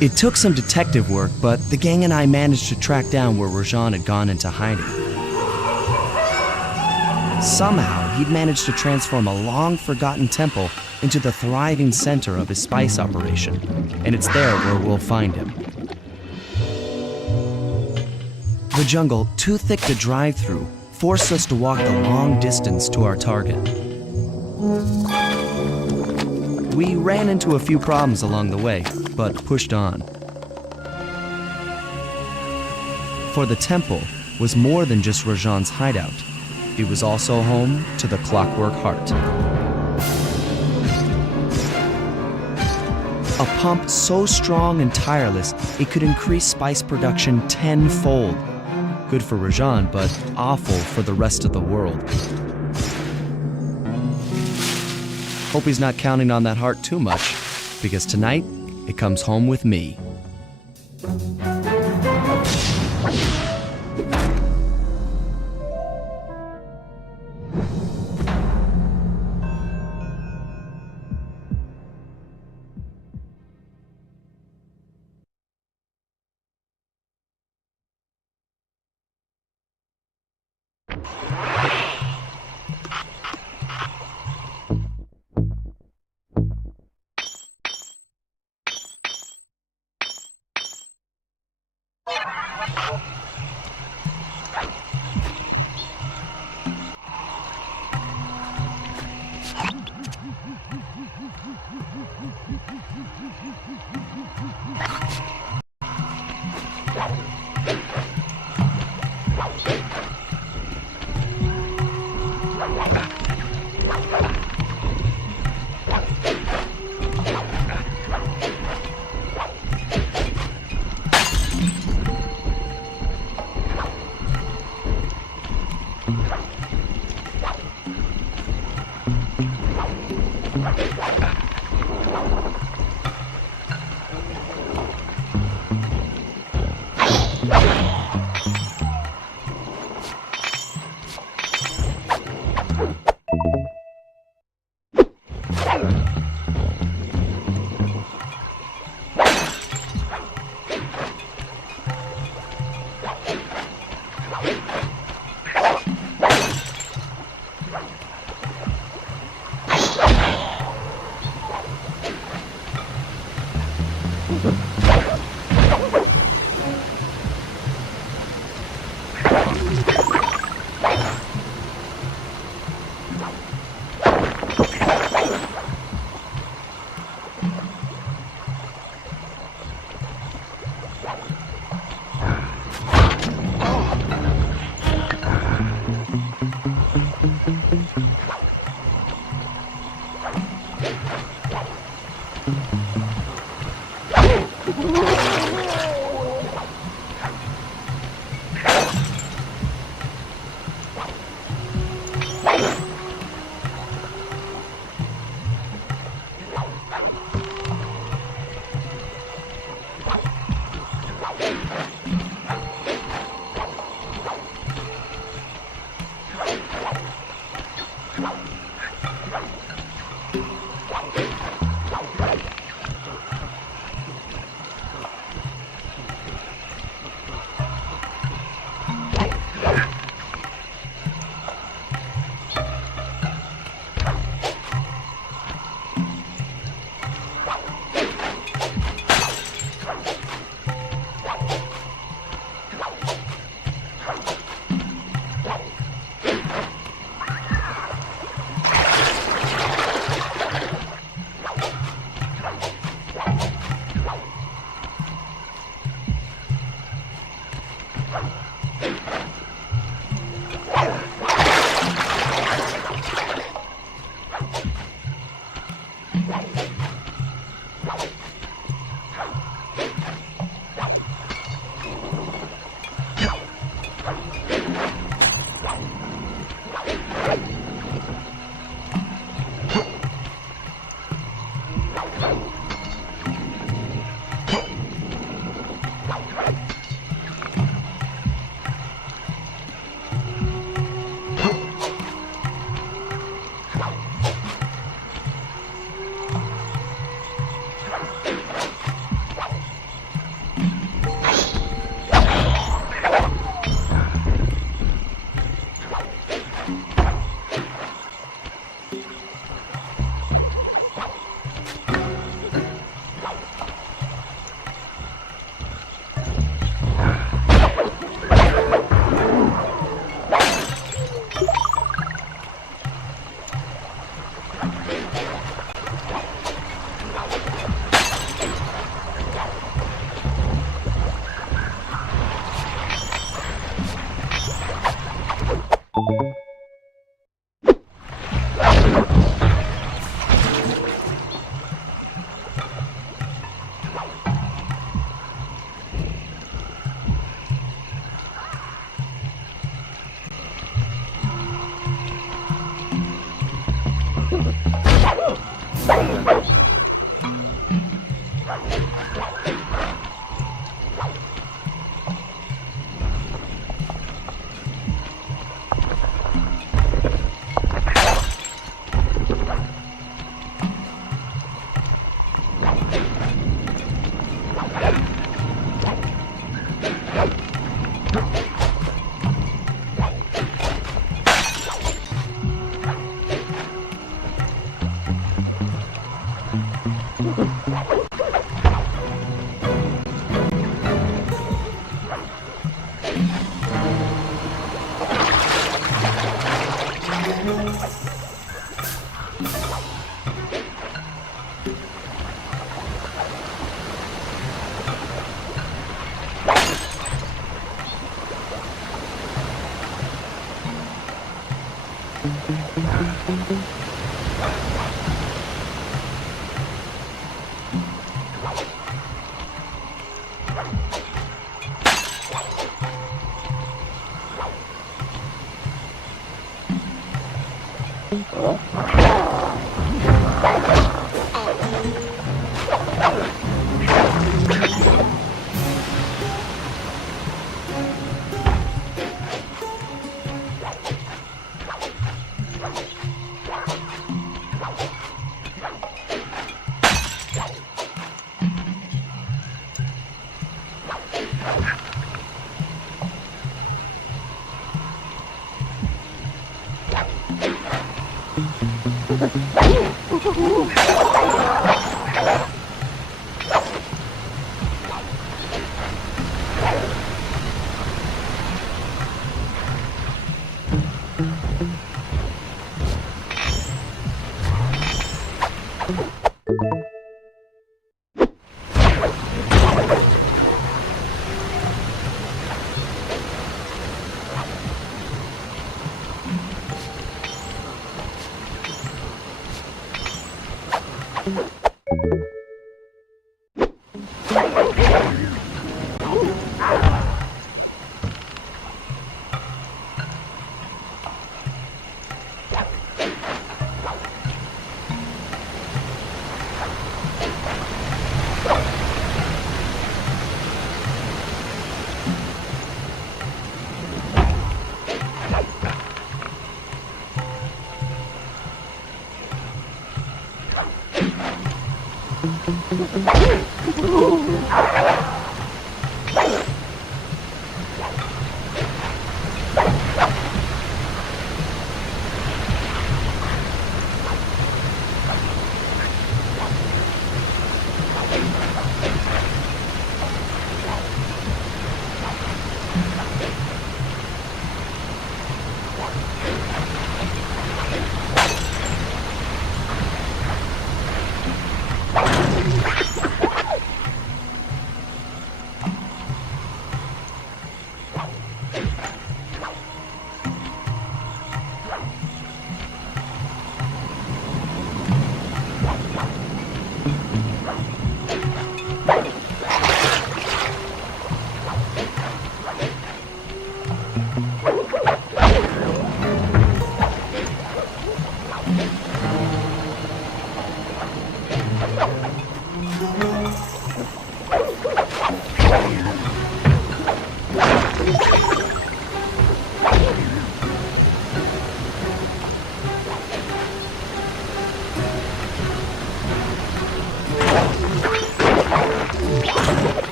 It took some detective work, but the gang and I managed to track down where Rajan had gone into hiding. Somehow, he'd managed to transform a long-forgotten temple into the thriving center of his spice operation, and it's there where we'll find him. The jungle, too thick to drive through, forced us to walk the long distance to our target. We ran into a few problems along the way, but pushed on. For the temple was more than just Rajan's hideout. It was also home to the Clockwork Heart. A pump so strong and tireless, it could increase spice production tenfold. Good for Rajan, but awful for the rest of the world. Hope he's not counting on that heart too much, because tonight, it comes home with me.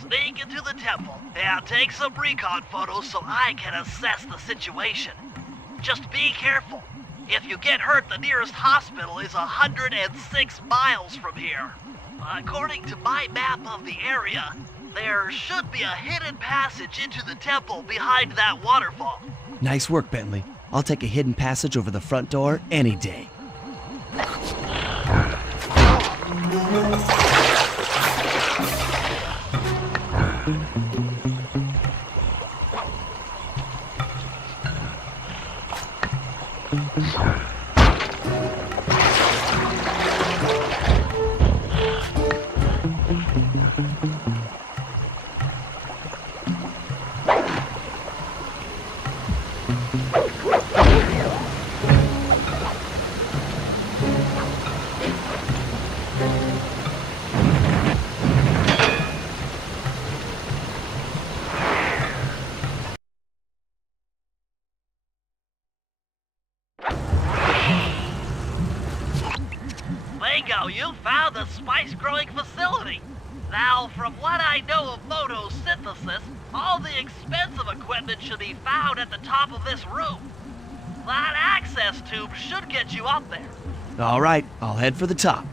Sneak into the temple and take some recon photos so I can assess the situation. Just be careful. If you get hurt, the nearest hospital is 106 miles from here. According to my map of the area, there should be a hidden passage into the temple behind that waterfall. Nice work, Bentley. I'll take a hidden passage over the front door any day. Bingo, you found the spice-growing facility. Now, from what I know of photosynthesis, all the expensive equipment should be found at the top of this room. That access tube should get you up there. All right, I'll head for the top.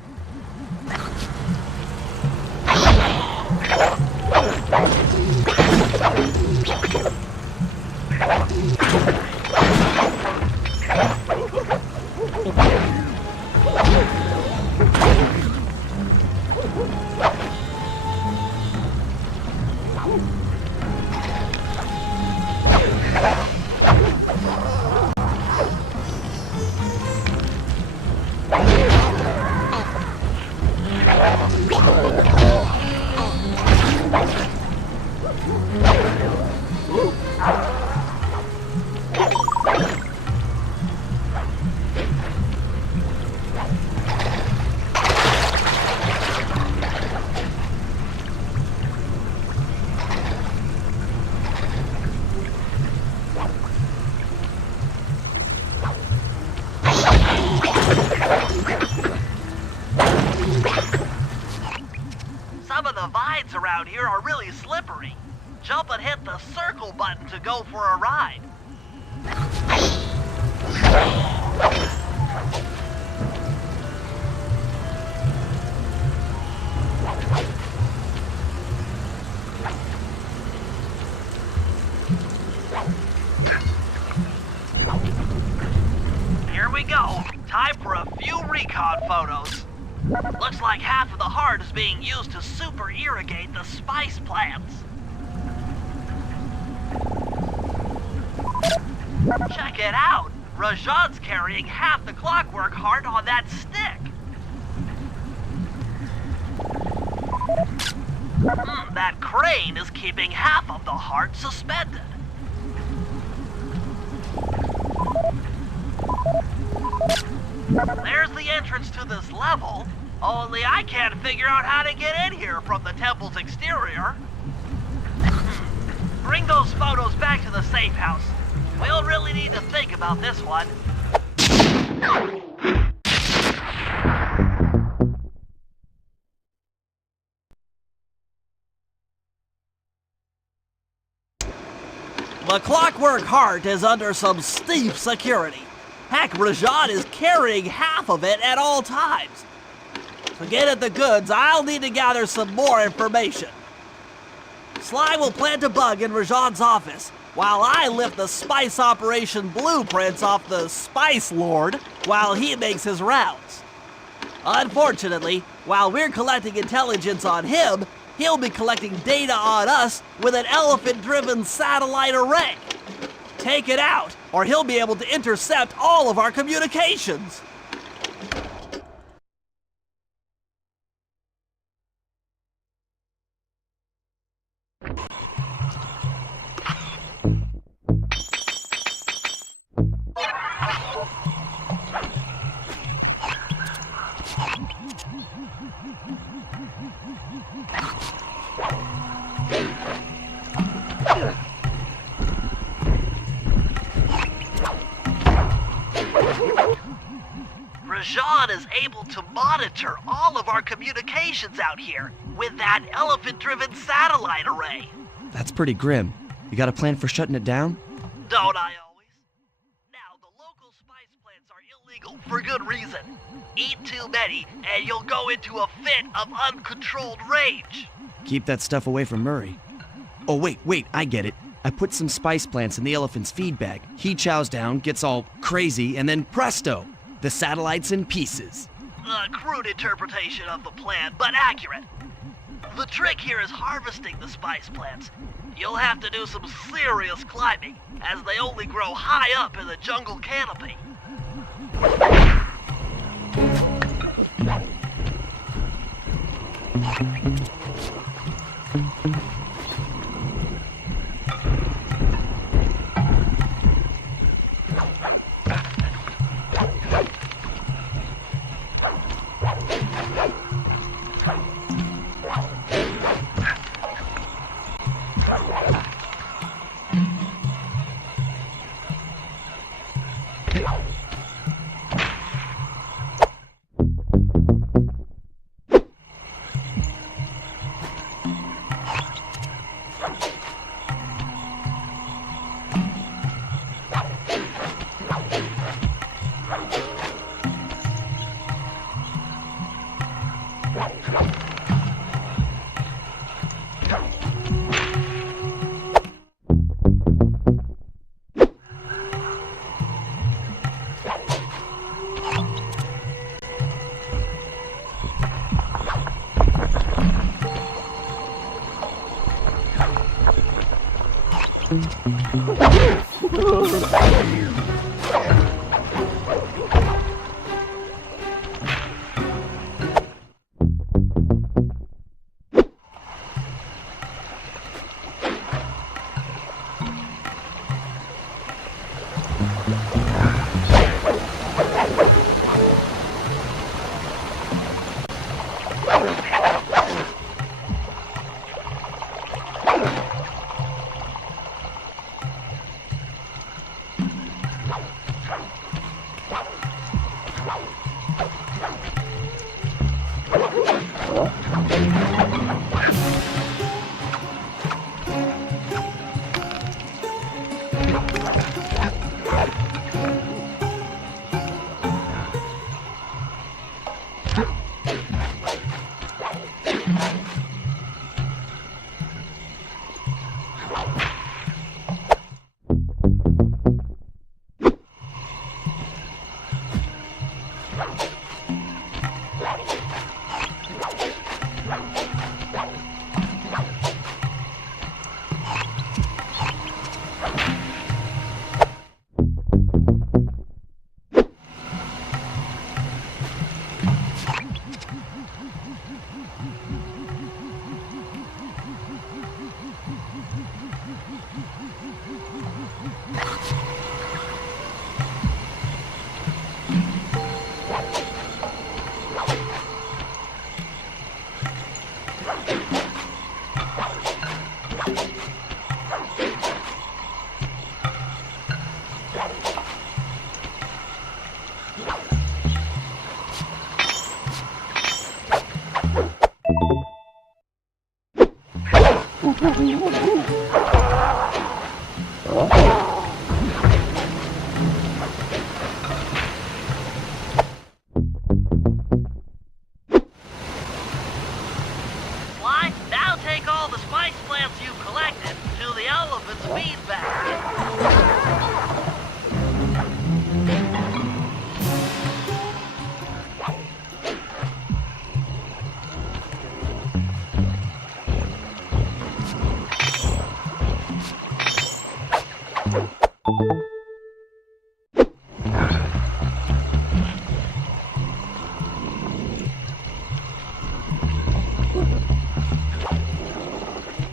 Some of the vines around here are really slippery. Jump and hit the circle button to go for a ride. Here we go. Time for a few recon photos. Looks like half of the heart is being used to super irrigate the spice plants. Check it out! Rajan's carrying half the clockwork heart on that stick. That crane is keeping half of the heart suspended. There's the entrance to this level, only I can't figure out how to get in here from the temple's exterior. Bring those photos back to the safe house. We'll really need to think about this one. The clockwork heart is under some steep security. Heck, Rajan is carrying half of it at all times. To get at the goods, I'll need to gather some more information. Sly will plant a bug in Rajan's office, while I lift the spice operation blueprints off the Spice Lord while he makes his rounds. Unfortunately, while we're collecting intelligence on him, he'll be collecting data on us with an elephant-driven satellite array. Take it out, or he'll be able to intercept all of our communications. able to monitor all of our communications out here with that elephant-driven satellite array. That's pretty grim. You got a plan for shutting it down? Don't I always? Now, the local spice plants are illegal for good reason. Eat too many, and you'll go into a fit of uncontrolled rage. Keep that stuff away from Murray. Oh, wait, I get it. I put some spice plants in the elephant's feed bag. He chows down, gets all crazy, and then presto! The satellite's in pieces. A crude interpretation of the plan, but accurate. The trick here is harvesting the spice plants. You'll have to do some serious climbing, as they only grow high up in the jungle canopy.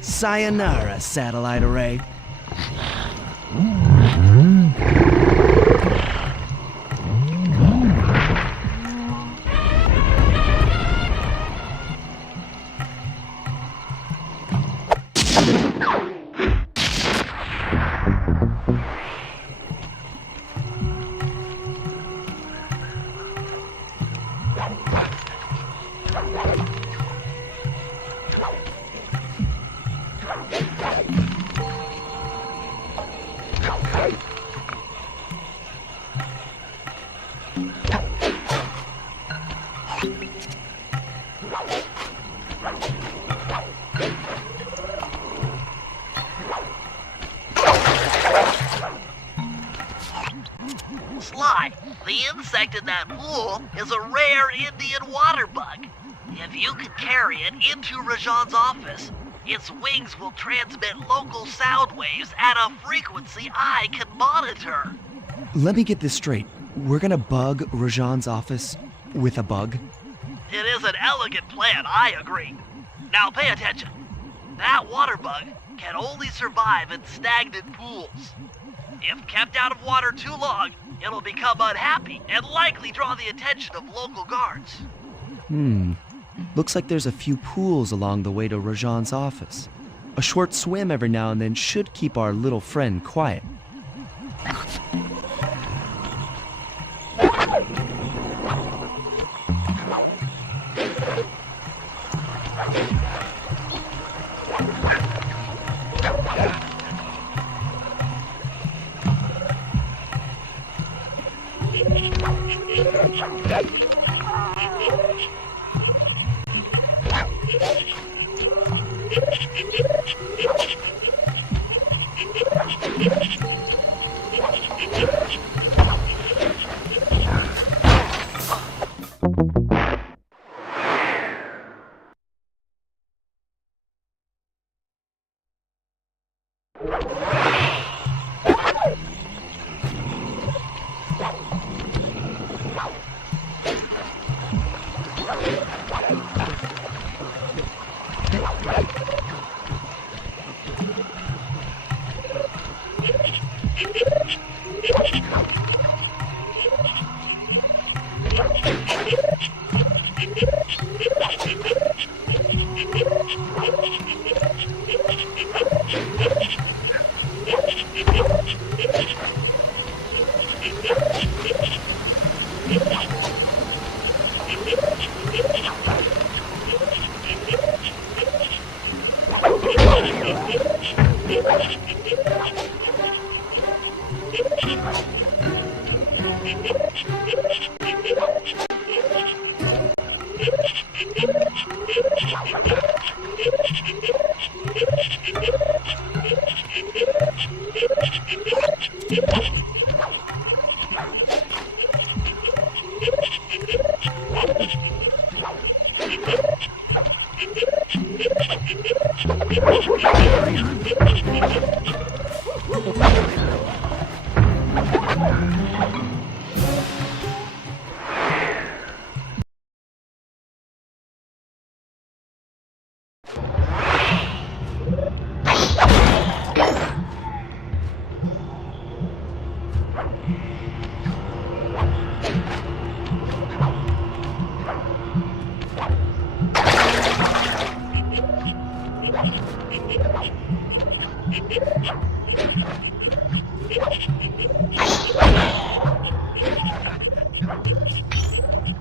Sayonara, satellite array. suspect in that pool is a rare Indian water bug. If you can carry it into Rajan's office, its wings will transmit local sound waves at a frequency I can monitor. Let me get this straight. We're gonna bug Rajan's office with a bug? It is an elegant plan, I agree. Now pay attention. That water bug can only survive in stagnant pools. If kept out of water too long, it'll become unhappy and likely draw the attention of local guards. Looks like there's a few pools along the way to Rajan's office. A short swim every now and then should keep our little friend quiet.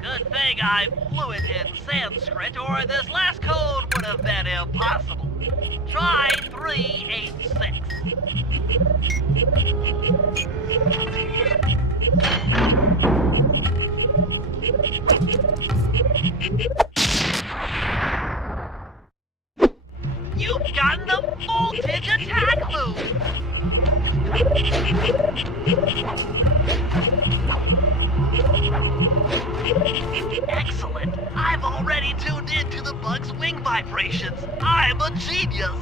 Good thing I'm fluent in Sanskrit, or this last code would have been impossible. Try 386. You've gotten the voltage attack move! Excellent! I've already tuned into the bug's wing vibrations. I'm a genius!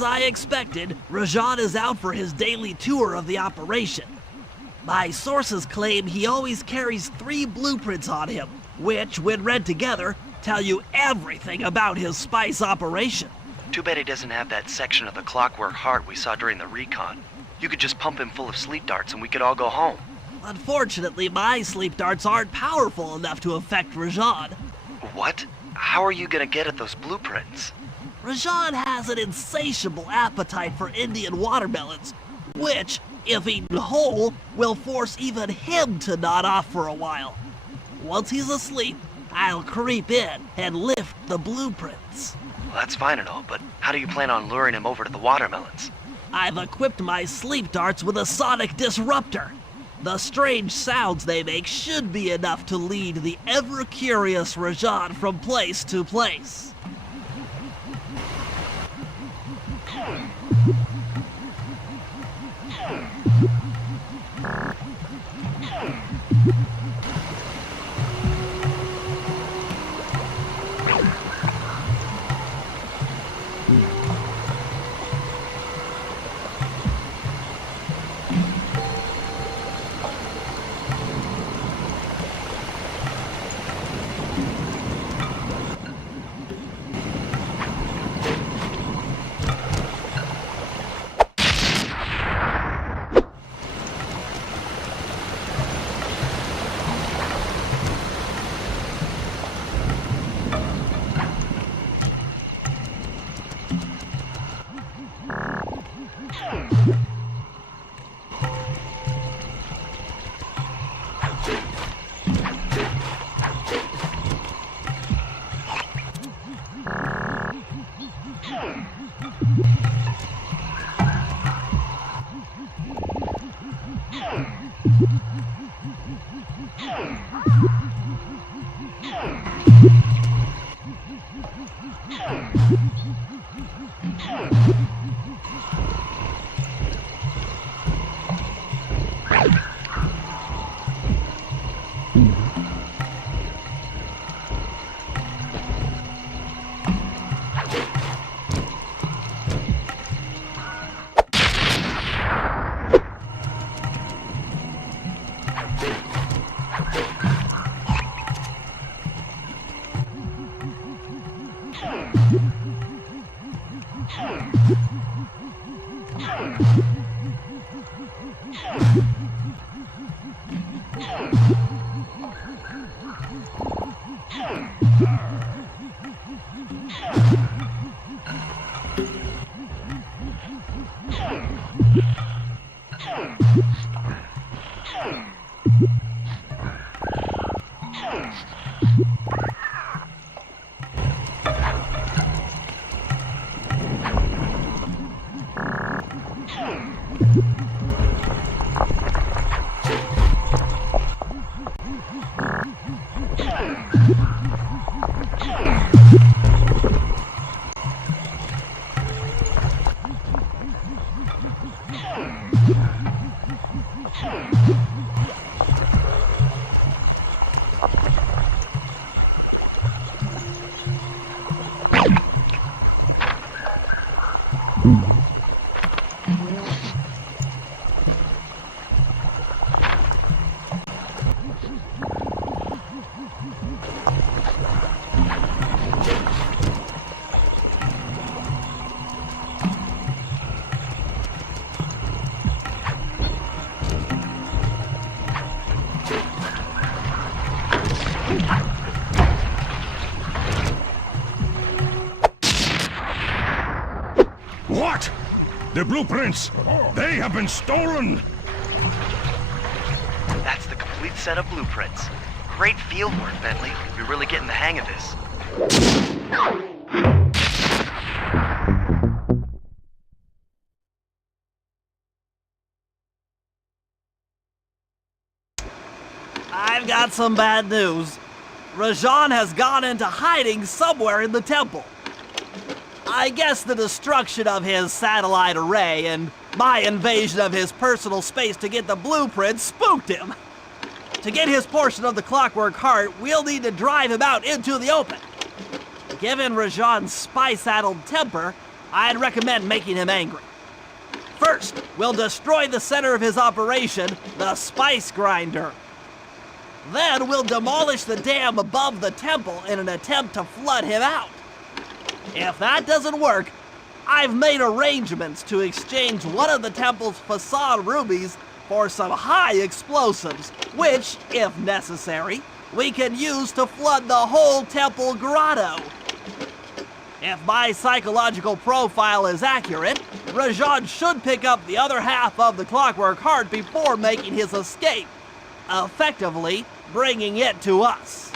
As I expected, Rajan is out for his daily tour of the operation. My sources claim he always carries 3 blueprints on him, which, when read together, tell you everything about his spice operation. Too bad he doesn't have that section of the clockwork heart we saw during the Recon. You could just pump him full of sleep darts and we could all go home. Unfortunately, my sleep darts aren't powerful enough to affect Rajan. What? How are you gonna get at those blueprints? Rajan has an insatiable appetite for Indian watermelons, which, if eaten whole, will force even him to nod off for a while. Once he's asleep, I'll creep in and lift the blueprints. Well, that's fine and all, but how do you plan on luring him over to the watermelons? I've equipped my sleep darts with a sonic disruptor. The strange sounds they make should be enough to lead the ever-curious Rajan from place to place. What? The blueprints! They have been stolen! That's the complete set of blueprints. Great field work, Bentley. You're really getting the hang of this. I've got some bad news. Rajan has gone into hiding somewhere in the temple. I guess the destruction of his satellite array and my invasion of his personal space to get the blueprints spooked him. To get his portion of the clockwork heart, we'll need to drive him out into the open. Given Rajan's spice-addled temper, I'd recommend making him angry. First, we'll destroy the center of his operation, the spice grinder. Then we'll demolish the dam above the temple in an attempt to flood him out. If that doesn't work, I've made arrangements to exchange one of the temple's facade rubies for some high explosives, which, if necessary, we can use to flood the whole temple grotto. If my psychological profile is accurate, Rajan should pick up the other half of the clockwork heart before making his escape, effectively bringing it to us.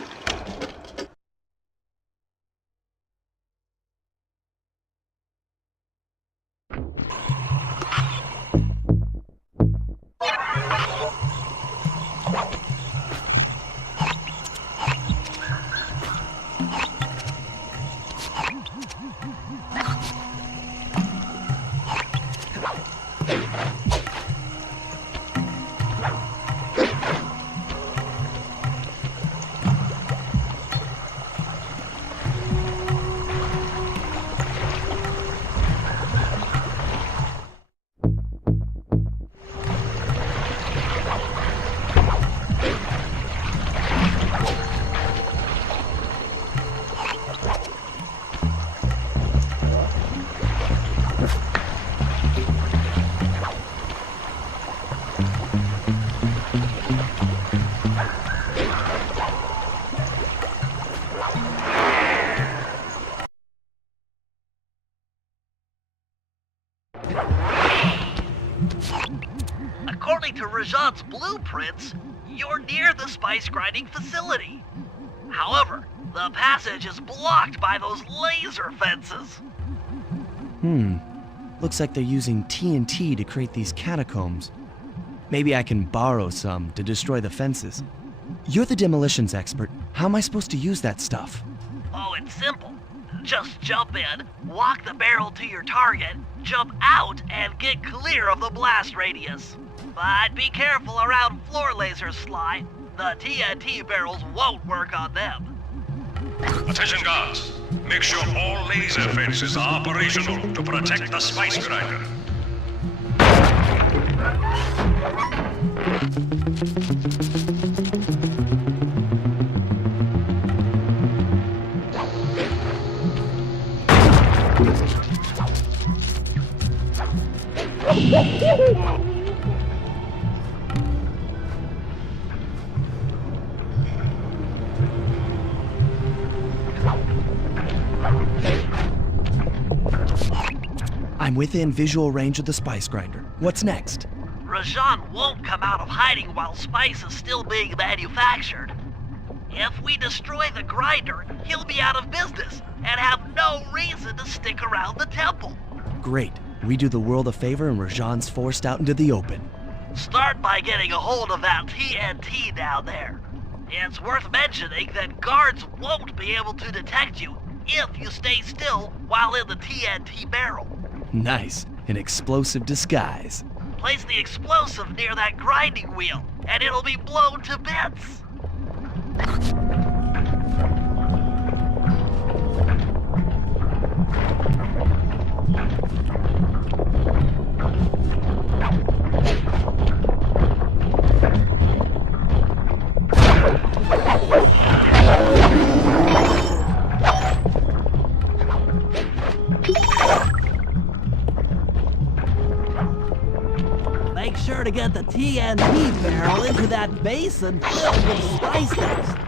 According to Rajan's blueprints, you're near the spice grinding facility. However, the passage is blocked by those laser fences. Looks like they're using TNT to create these catacombs. Maybe I can borrow some to destroy the fences. You're the demolitions expert. How am I supposed to use that stuff? Oh, it's simple. Just jump in, walk the barrel to your target, jump out, and get clear of the blast radius. But be careful around floor lasers, Sly. The TNT barrels won't work on them. Attention guards. Make sure all laser fences are operational to protect the spice grinder. I'm within visual range of the spice grinder. What's next? Rajan won't come out of hiding while spice is still being manufactured. If we destroy the grinder, he'll be out of business and have no reason to stick around the temple. Great. We do the world a favor and Rajan's forced out into the open. Start by getting a hold of that TNT down there. It's worth mentioning that guards won't be able to detect you if you stay still while in the TNT barrel. Nice. An explosive disguise. Place the explosive near that grinding wheel, and it'll be blown to bits. Make sure to get the TNT barrel into that basin filled with spice dust.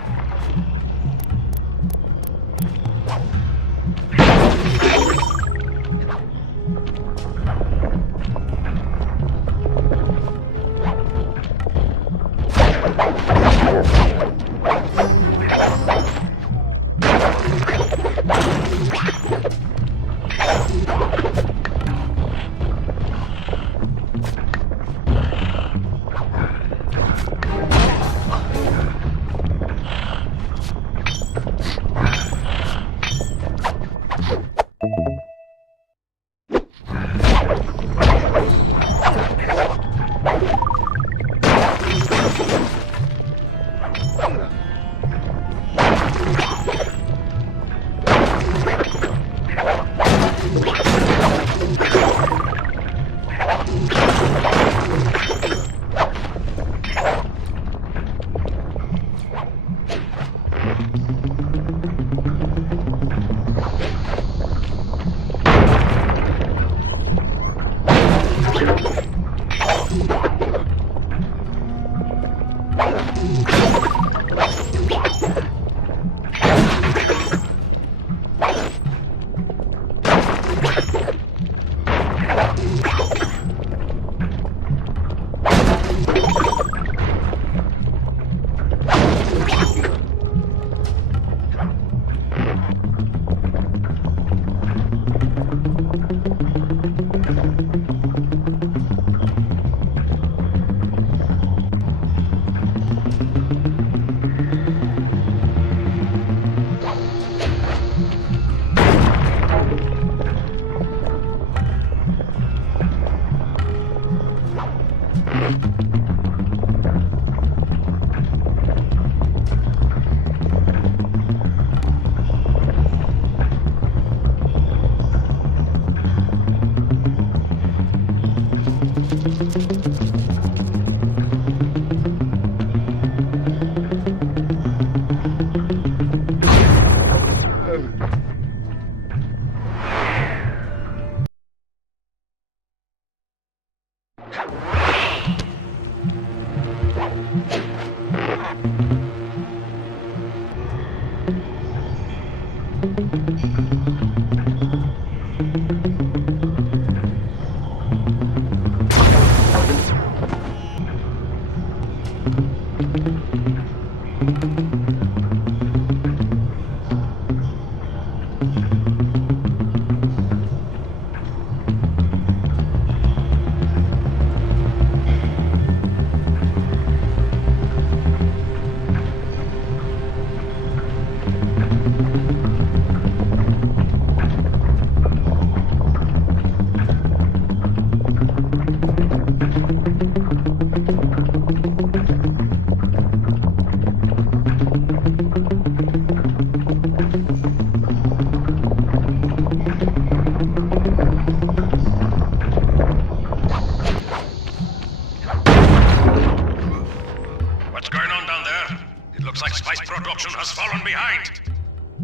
What's going on down there? It looks like spice production has fallen behind.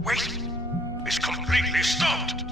Wait, it's completely stopped.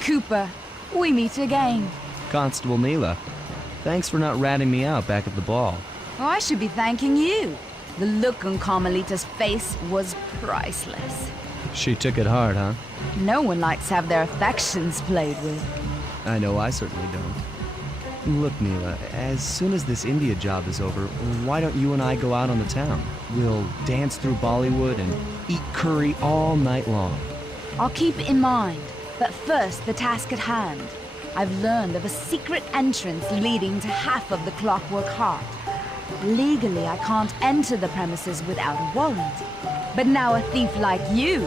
Cooper, we meet again. Constable Neyla, thanks for not ratting me out back at the ball. Oh, I should be thanking you. The look on Carmelita's face was priceless. She took it hard, huh? No one likes to have their affections played with. I know I certainly don't. Look, Neyla, as soon as this India job is over, why don't you and I go out on the town? We'll dance through Bollywood and eat curry all night long. I'll keep it in mind. But first, the task at hand. I've learned of a secret entrance leading to half of the Clockwork Heart. Legally, I can't enter the premises without a warrant. But now a thief like you...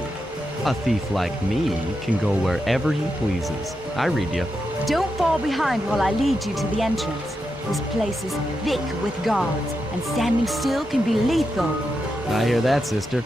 A thief like me can go wherever he pleases. I read you. Don't fall behind while I lead you to the entrance. This place is thick with guards, and standing still can be lethal. I hear that, sister.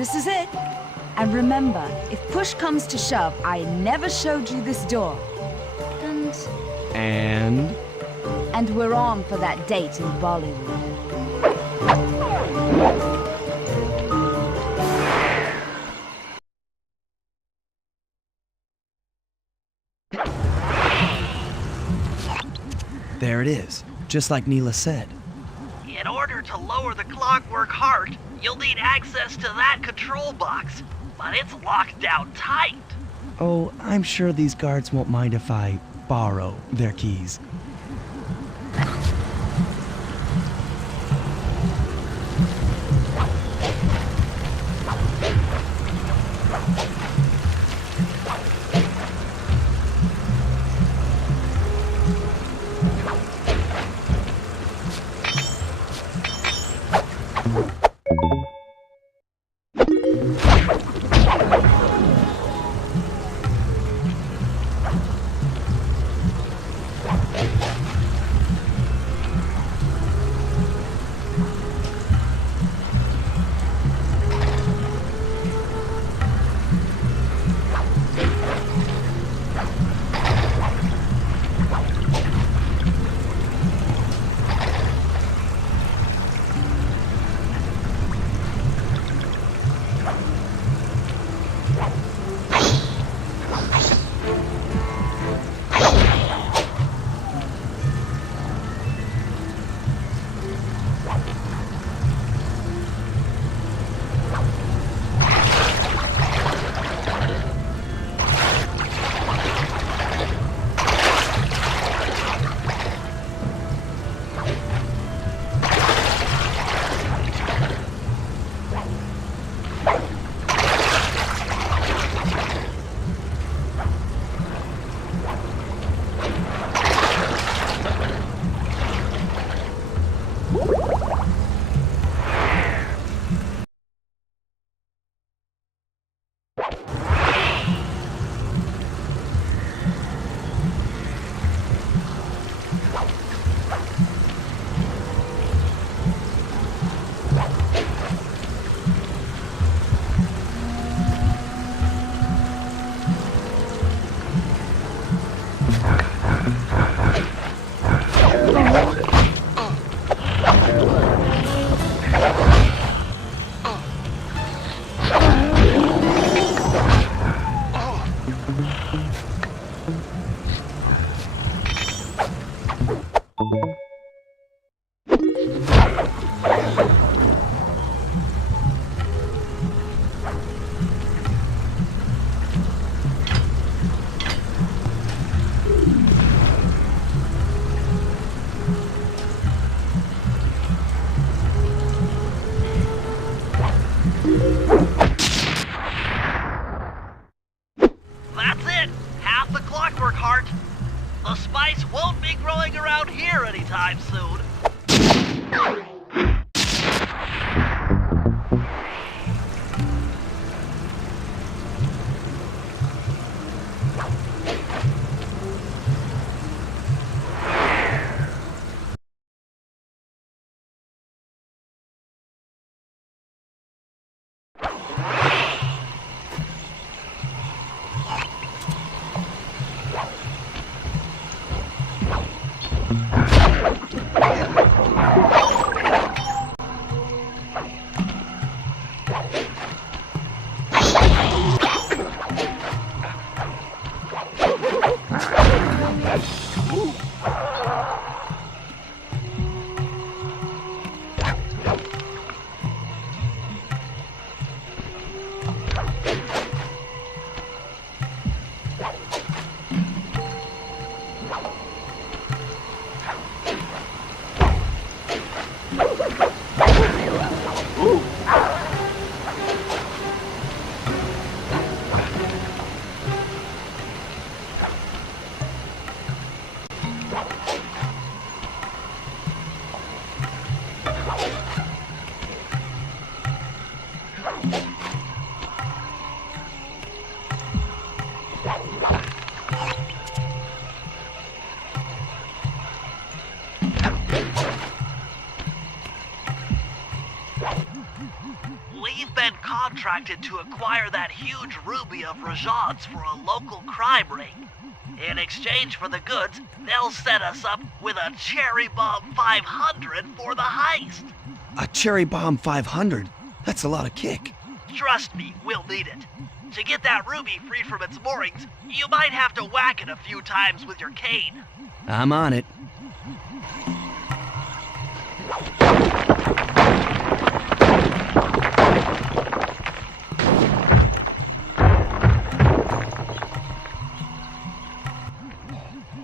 this is it. And remember, if push comes to shove, I never showed you this door. And we're on for that date in Bollywood. There it is, just like Neyla said. In order to lower the clockwork heart, you'll need access to that control box, but it's locked down tight. Oh, I'm sure these guards won't mind if I borrow their keys. We've been contracted to acquire that huge ruby of Rajan's for a local crime ring. In exchange for the goods, they'll set us up with a Cherry Bomb 500 for the heist. A Cherry Bomb 500? That's a lot of kick. Trust me, we'll need it. To get that ruby free from its moorings, you might have to whack it a few times with your cane. I'm on it.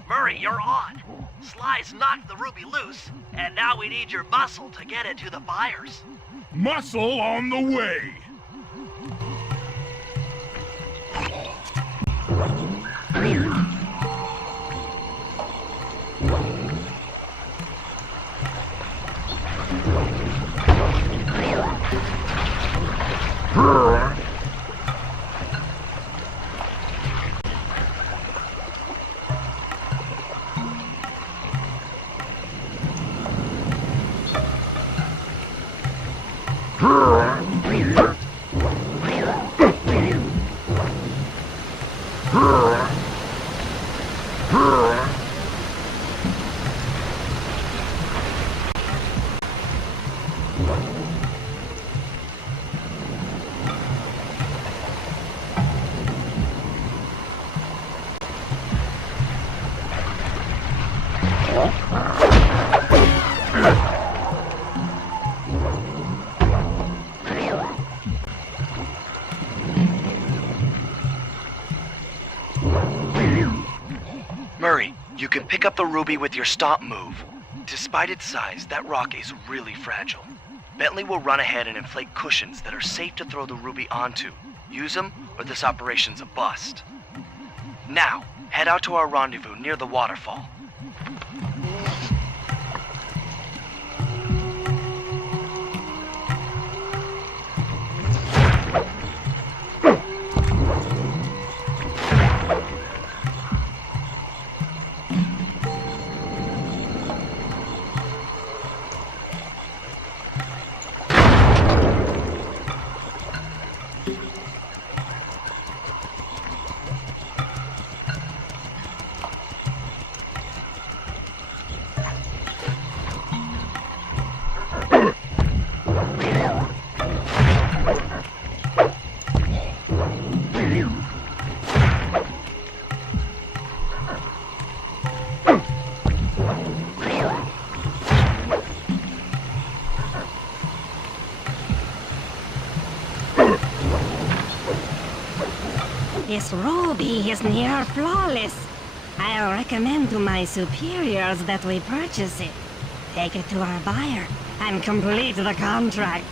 Murray, you're on. Sly's knocked the ruby loose, and now we need your muscle to get it to the buyers. Muscle on the way! Murray, you can pick up the ruby with your stomp move. Despite its size, that rock is really fragile. Bentley will run ahead and inflate cushions that are safe to throw the ruby onto. Use them, or this operation's a bust. Now, head out to our rendezvous near the waterfall. This ruby is near flawless. I'll recommend to my superiors that we purchase it, take it to our buyer, and complete the contract.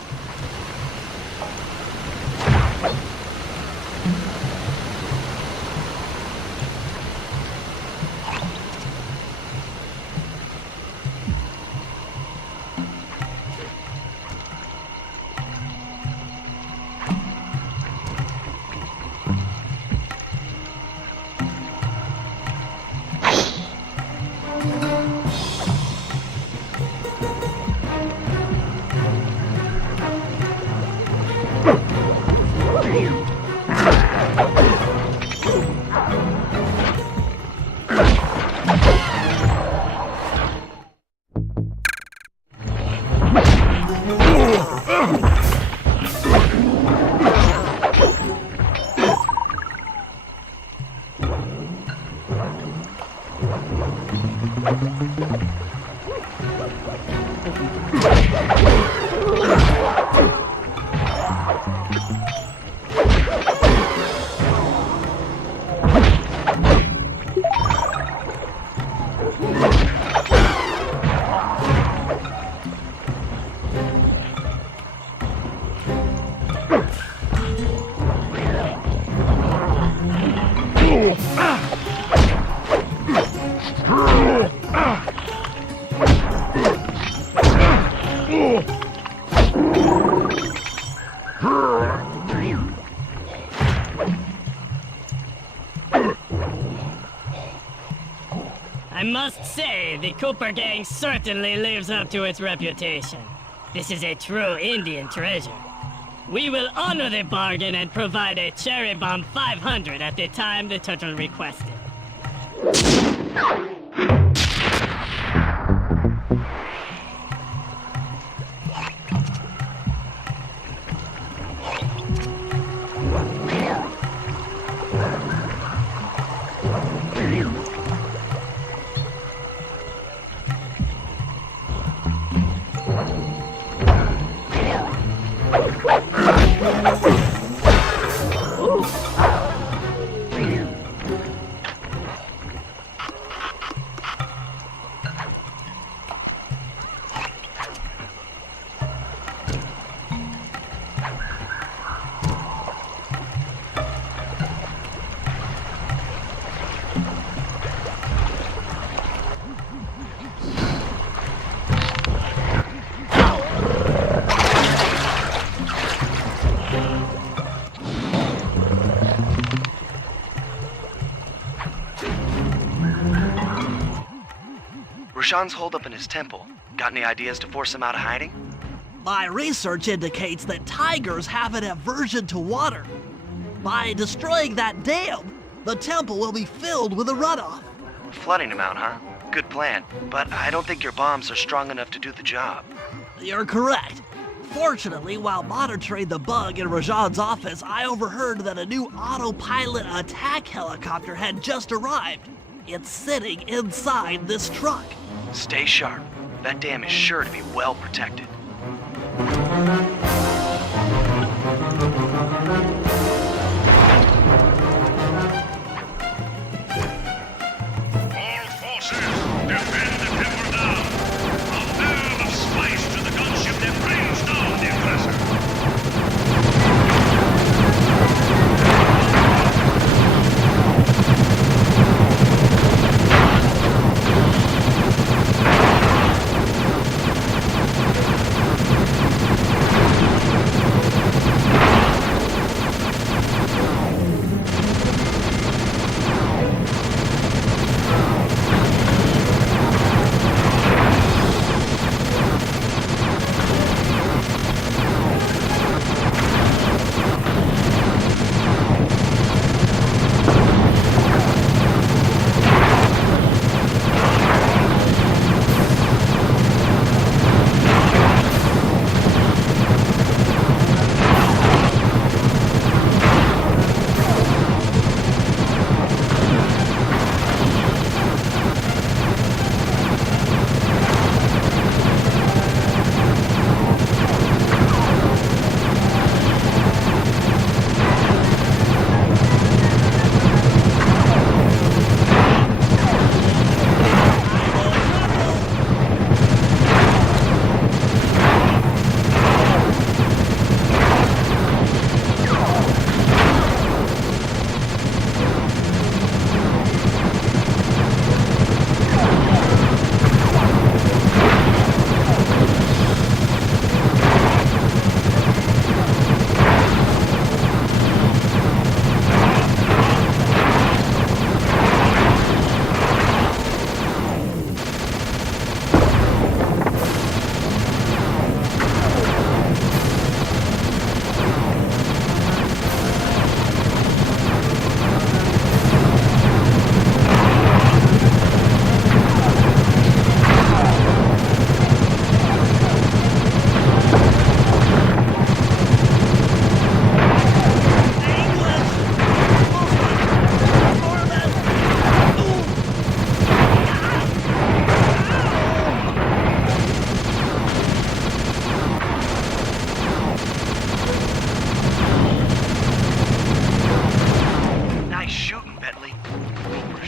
I must say, the Cooper gang certainly lives up to its reputation. This is a true Indian treasure. We will honor the bargain and provide a cherry bomb 500 at the time the turtle requested. Rajan's holed up in his temple. Got any ideas to force him out of hiding? My research indicates that tigers have an aversion to water. By destroying that dam, the temple will be filled with a runoff. Flooding him out, huh? Good plan. But I don't think your bombs are strong enough to do the job. You're correct. Fortunately, while monitoring the bug in Rajan's office, I overheard that a new autopilot attack helicopter had just arrived. It's sitting inside this truck. Stay sharp. That dam is sure to be well protected. All forces, defend the temple down. A barrel of spice to the gunship that brings down the aggressor.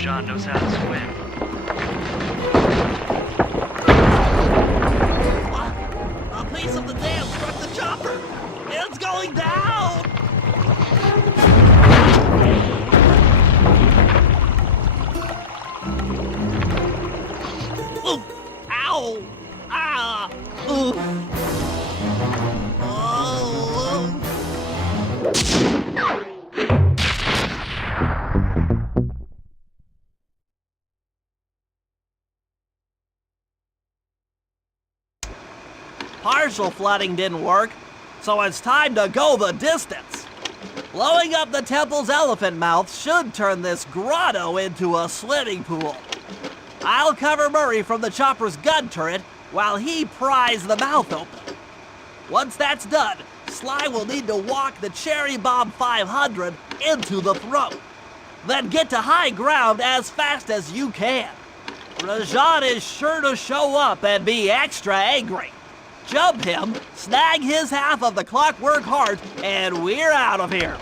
Rajan knows how to swim. What? A piece of the dam struck the chopper! It's going down! Ooh! Ow! Ah! Ooh! Oh! Partial flooding didn't work. so it's time to go the distance. Blowing up the temple's elephant mouth should turn this grotto into a swimming pool. I'll cover Murray from the chopper's gun turret while he pries the mouth open. Once that's done, Sly will need to walk the Cherry Bomb 500 into the throat. Then get to high ground as fast as you can. Rajan is sure to show up and be extra angry. Jump him, snag his half of the Clockwork Heart, and we're out of here.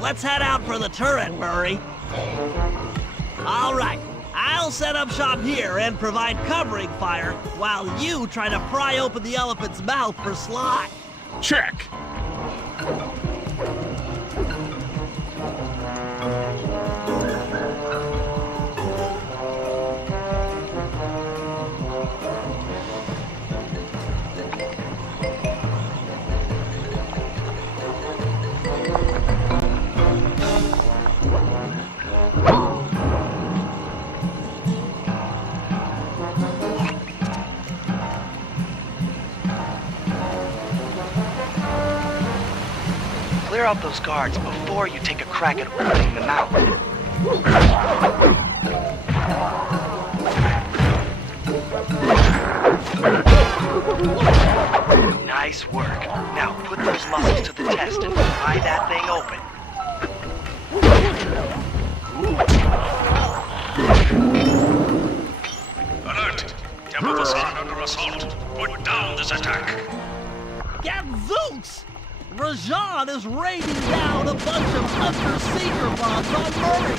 Let's head out for the turret, Murray. All right, I'll set up shop here and provide covering fire while you try to pry open the elephant's mouth for Sly. Check. Clear out those guards before you take a crack at opening the mouth. Nice work. Now put those muscles to the test and pry that thing open. Alert! Temple Facade under assault. Put down this attack. Gadzooks! Rajan is raining down a bunch of hunter-seeker bombs on Murray.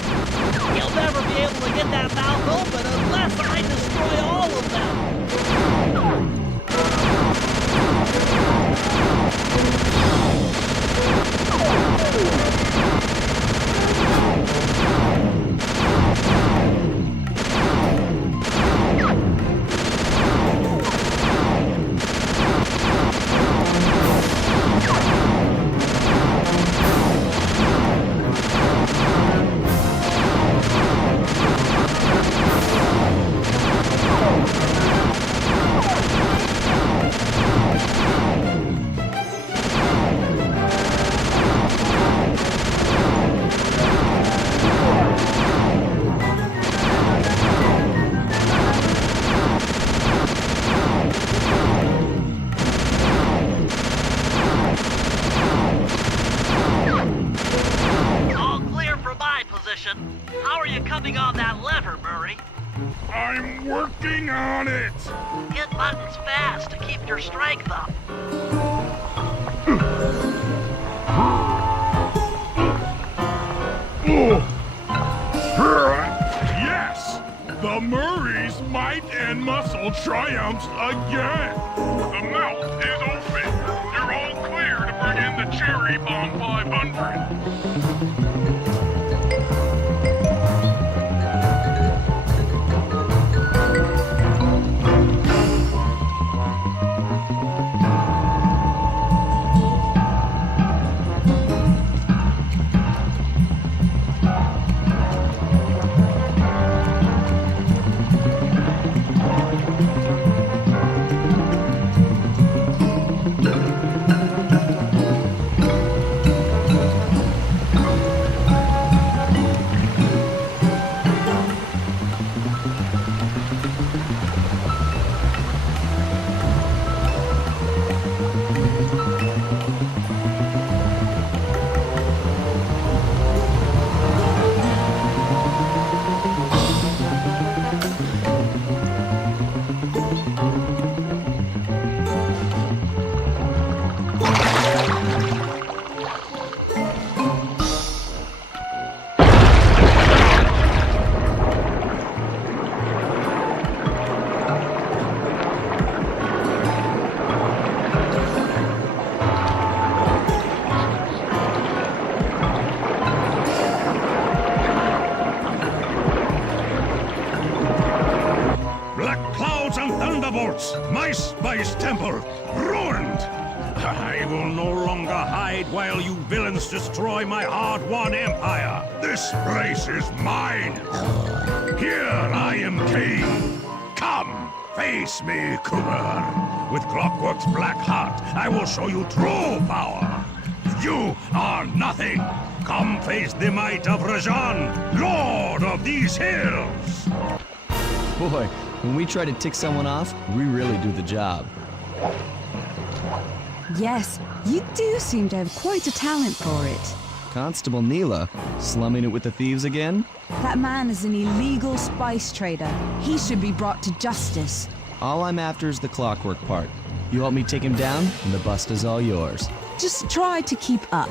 He'll never be able to get that mouth open unless I destroy all of them. How are you coming on that lever, Murray? I'm working on it! Hit buttons fast to keep your strength up. Yes! The Murray's might and muscle triumphs again! The mouth is open! You're all clear to bring in the cherry Cherry Bomb 500. Thunderbolts! My spice temple ruined! I will no longer hide while you villains destroy my hard-won empire! This place is mine! Here I am king! Come, face me, Cooper! With Clockwork's black heart, I will show you true power! You are nothing! Come face the might of Rajan, Lord of these hills! Boy, when we try to tick someone off, we really do the job. Yes, you do seem to have quite a talent for it. Constable Neyla, slumming it with the thieves again? That man is an illegal spice trader. He should be brought to justice. All I'm after is the clockwork part. You help me take him down, and the bust is all yours. Just try to keep up.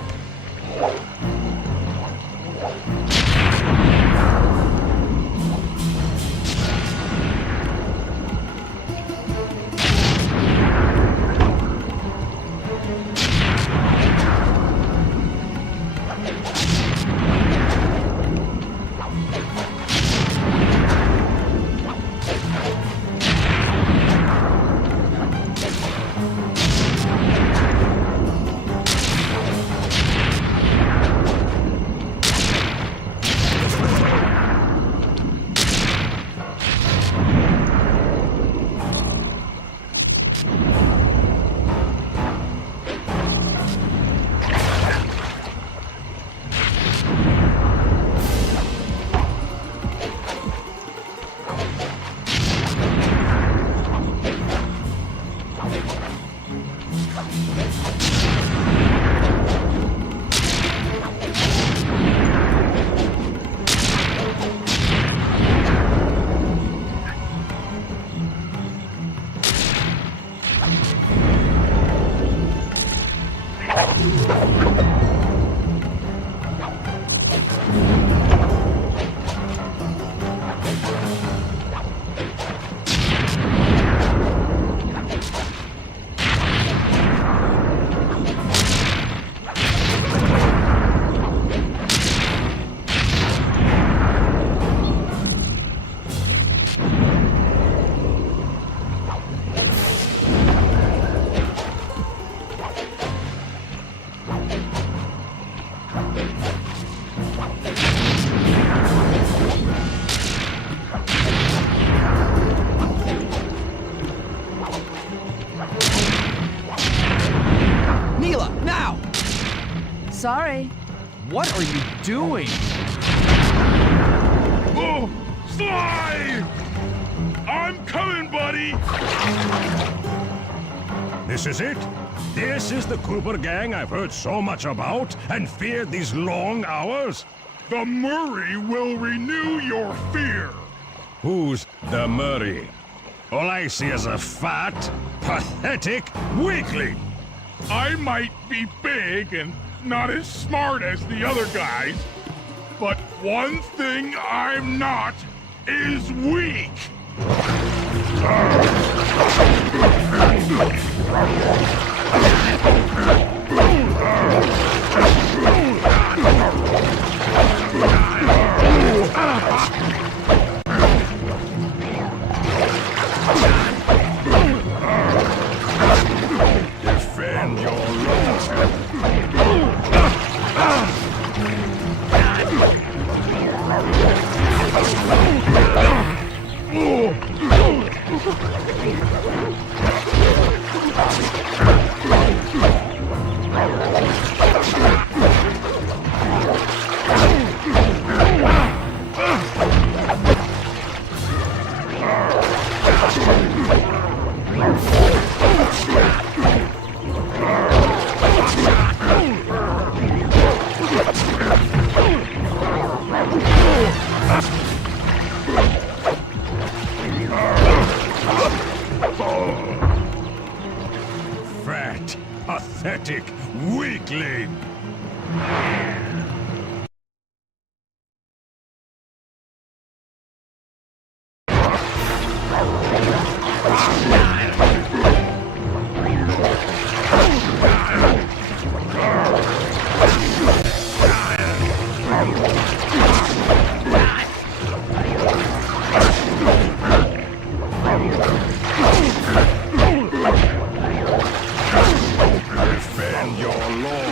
Sorry. What are you doing? Oh, Sly! I'm coming, buddy! This is it? This is the Cooper gang I've heard so much about and feared these long hours? The Murray will renew your fear. Who's the Murray? All I see is a fat, pathetic weakling. I might be big and not as smart as the other guys, but one thing I'm not is weak. Fat, pathetic weakling! Defend your lord!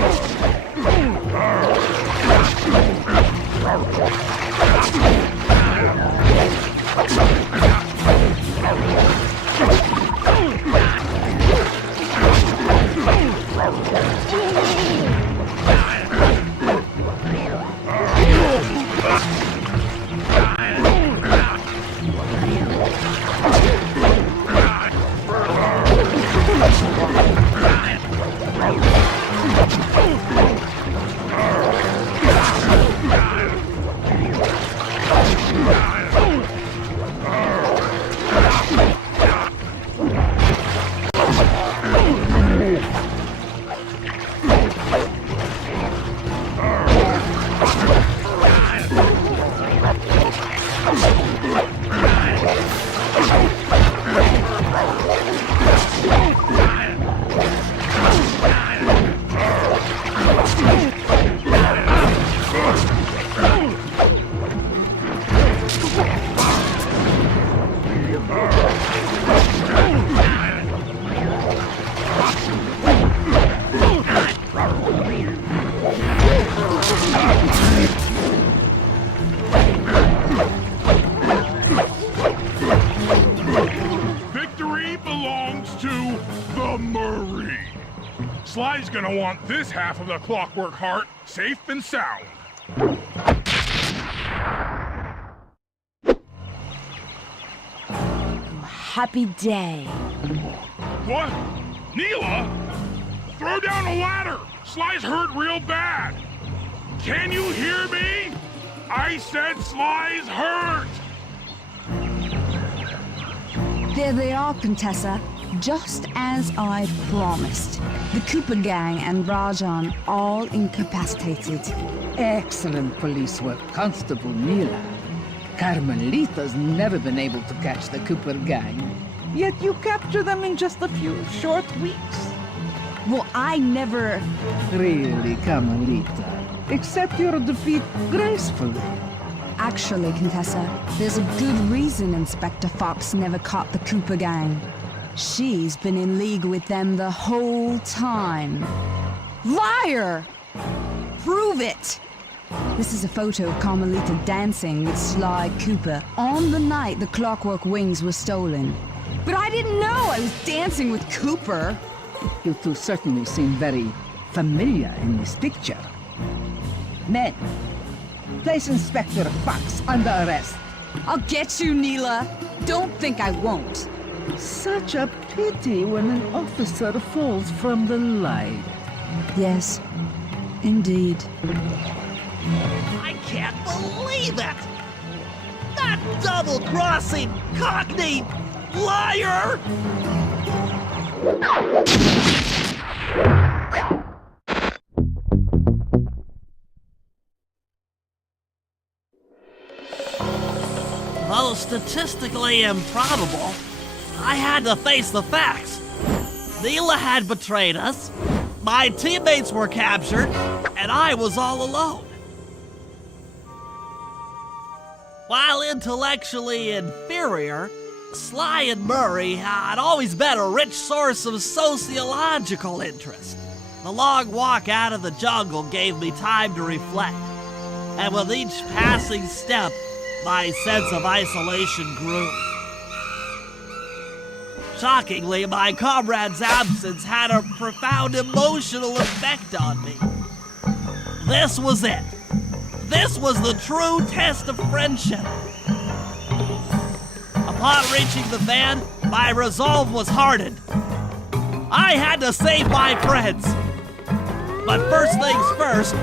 Victory belongs to the Marine. Sly's gonna want this half of the Clockwork Heart safe and sound. Happy day. What? Neyla? Throw down a ladder! Sly's hurt real bad! Can you hear me? I said Sly's hurt! There they are, Contessa. Just as I promised. The Cooper gang and Rajan all incapacitated. Excellent police work, Constable Neyla. Carmelita's never been able to catch the Cooper gang. Yet you capture them in just a few short weeks. Well, I never... Really, Carmelita. Accept your defeat gracefully. Actually, Contessa, there's a good reason Inspector Fox never caught the Cooper gang. She's been in league with them the whole time. Liar! Prove it! This is a photo of Carmelita dancing with Sly Cooper on the night the Clockwork Wings were stolen. But I didn't know I was dancing with Cooper. You two certainly seem very familiar in this picture. Men, place Inspector Fox under arrest. I'll get you, Neyla. Don't think I won't. Such a pity when an officer falls from the light. Yes, indeed. I can't believe it! That double-crossing cockney liar! Though statistically improbable, I had to face the facts. Neyla had betrayed us, my teammates were captured, and I was all alone. While intellectually inferior, Sly and Murray had always been a rich source of sociological interest. The long walk out of the jungle gave me time to reflect, and with each passing step, my sense of isolation grew. Shockingly, my comrade's absence had a profound emotional effect on me. This was it. This was the true test of friendship. Upon reaching the van, my resolve was hardened. I had to save my friends. But first things first,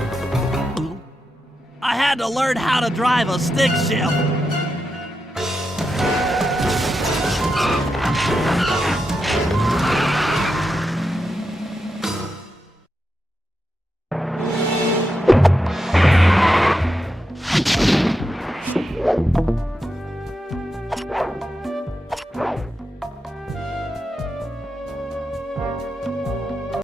I had to learn how to drive a stick shift.